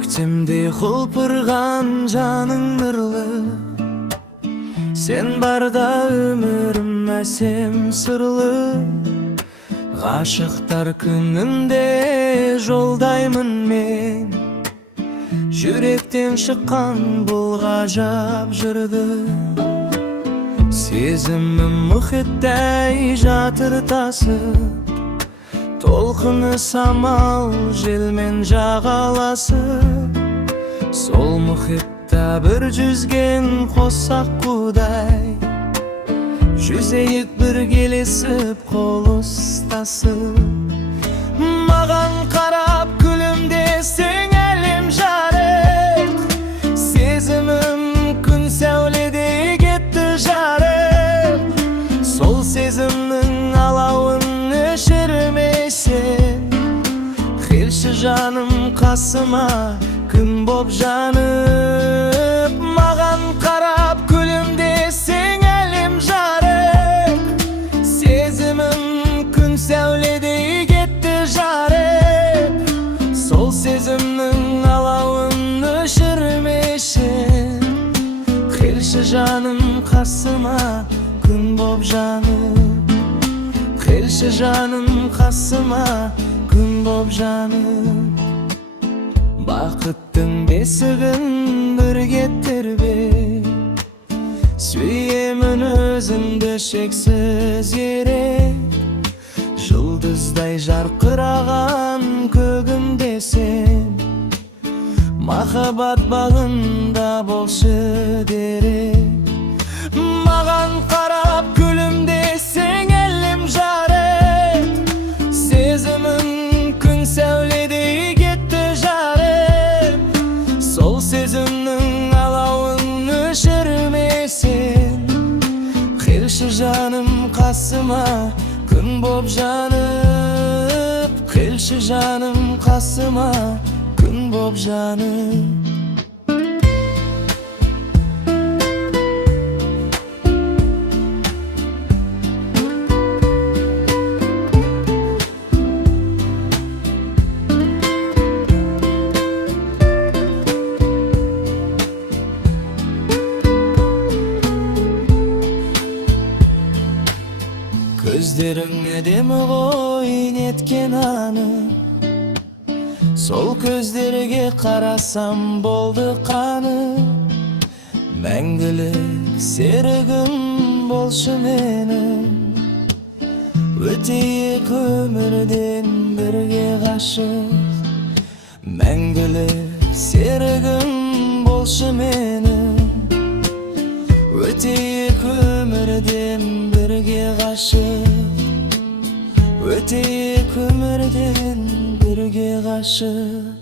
Көктемдей құлпырған жаның нұрлы, сен барда өмірім әсем сырлы. Ғашықтар күнінде жолдаймын мен, жүректен шыққан бұл ғажап жырды. Сезімім мұхиттай жатыр тасып, толқыны самал желмен жағаласып. Сол мұхитта бір жүзген қос аққудай, жүзейік біргелесіп қол ұстасып. Маған қарап күлімдесең әлем жарық, сезімім күн сәуледей кетті жарық. Сол сезімнің алауын өшірмейсің, келші жаным қасыма күн боп жанып. Маған қарап күлімдесең әлем жарық, сезімім күн сәуледей кетті жарық. Сол сезімнің алауын өшірмейсің, келші жаным қасыма күн боп жанып. Келші жаным қасыма күн боп жанып. Бақыттың бесігін бірге тербеп, сүйемін өзіңді шексіз ерек. Жұлдыздай жарқыраған көгімде сен, махаббат бағында болшы дерек. Маған қарап күлімдесең әлем жарық, сезімім күн сәуледей кетті жарық. Сол сезімнің алауын өшірмесең, келші жаным қасыма күн боп жанып. Келші жаным қасыма күн боп жанып. Көздерің әдемі ғой неткен анық, сол көздерге қарасам болды қанып. Мәңгілік серігім болшы менің, өтейік өмірден бірге ғашық. Мәңгілік серігім болшы менің, өтейік өмірден бірге ғашық. Өтейік өмірден бірге ғашық.